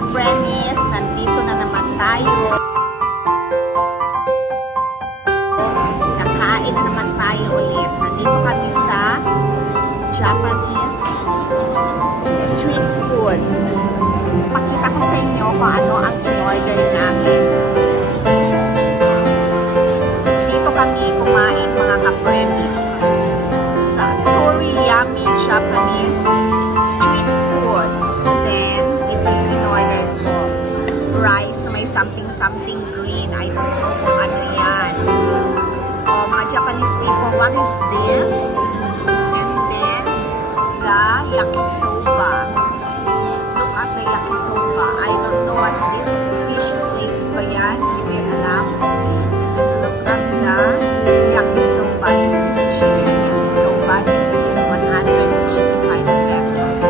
ka-premies, nandito na naman tayo. Nakain na naman tayo ulit. Nandito kami sa Japanese street food. Pakita ko sa inyo kung ano ang in-order namin. Dito kami kumain mga ka-premies sa Toriyami Japanese street food. Then, ito yung in-order ko. Rice na may something green. I don't know kung ano yan. Oh, mga Japanese people, what is this? And then, the yakisoba. Look at the yakisoba. I don't know what's this. Fish plates ba yan? Hindi ko yan alam. And then, look at the yakisoba. This is chicken yakisoba. This is 185 pesos.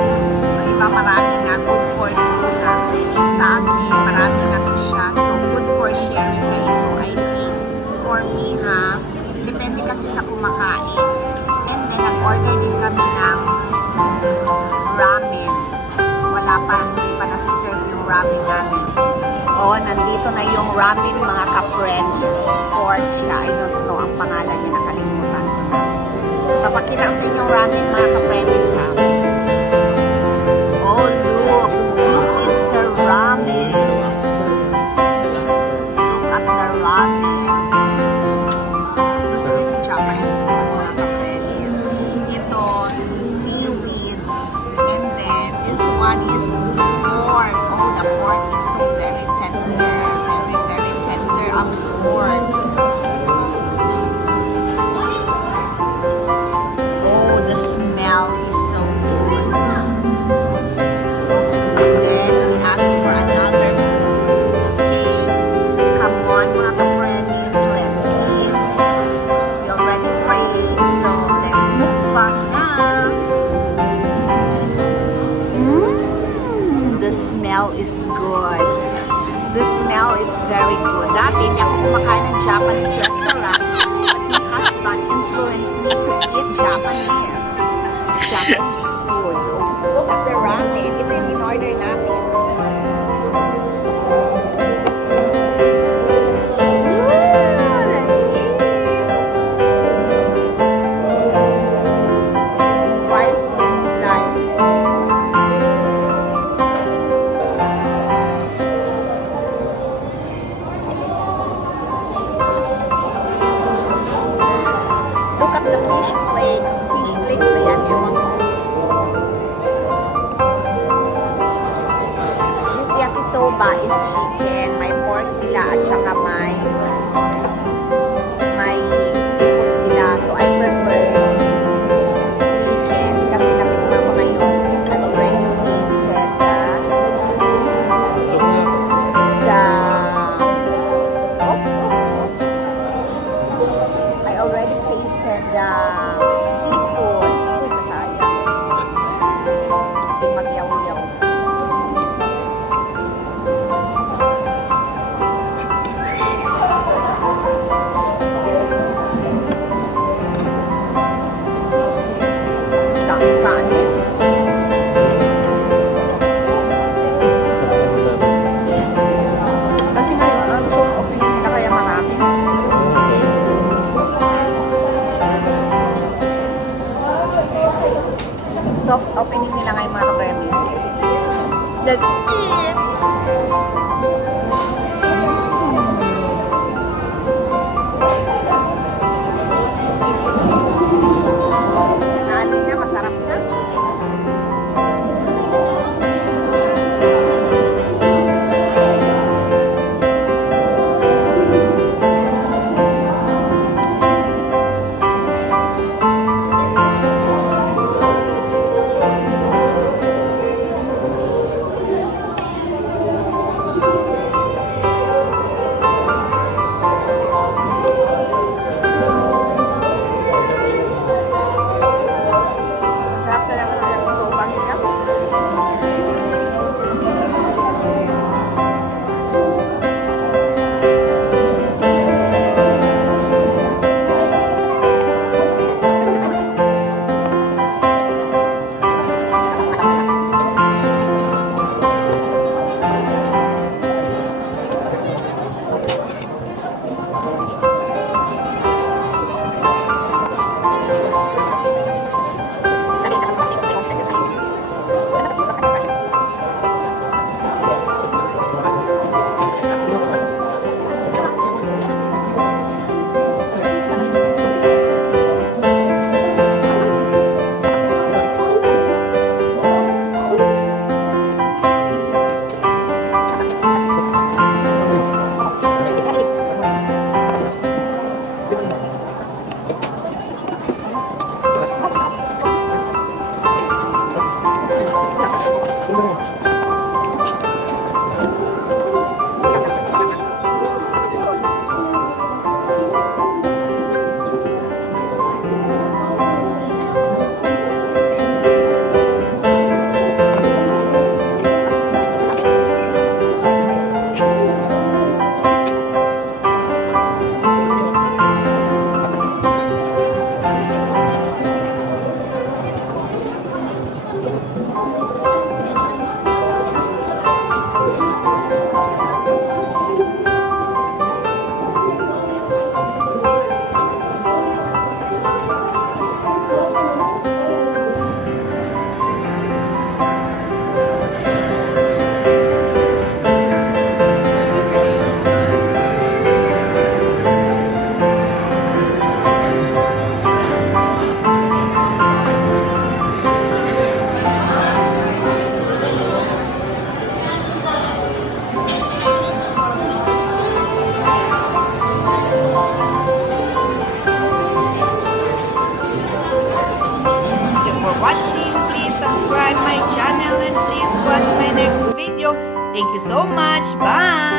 So, diba marami na. Good for two na. Sa akin, marami na to siya. So, good for sharing na ito, I think. For me, ha? Depende kasi sa kumakain. And then, nag-order din kami ng ramen. Wala pa, hindi pa nasa-serve yung ramen namin. Oh, nandito na yung ramen, mga ka-premies. Pork siya. I don't know ang pangalan niya. Nakalimutan ko na. Papakita ko sa inyo yung ramen, mga ka-premies, ha? Oh, look. This is the ramen. Look at the ramen. Japanese food, mga ka-premies. Ito, seaweeds. And then, this one is pork. Oh, the pork is so very tender. Very, very tender ang pork. Oh, the smell is so good. And then, we asked for another. Okay, come on, mga ka-premies. Let's eat. So, let's move back now. The smell is good. The smell is very good. Dati, hindi ako kumakain ng Japanese restaurant, but my husband influenced me to eat Japanese food. So, look at the ramen. Ito yung in-order namin. Soba is chicken, may pork sila at saka may seafood sila. So I prefer chicken kasi natikman ko ngayon. I've already tasted I already tasted the seafood. Sweet sayang. Hindi magyaw-yaw. Thank you so much. Bye!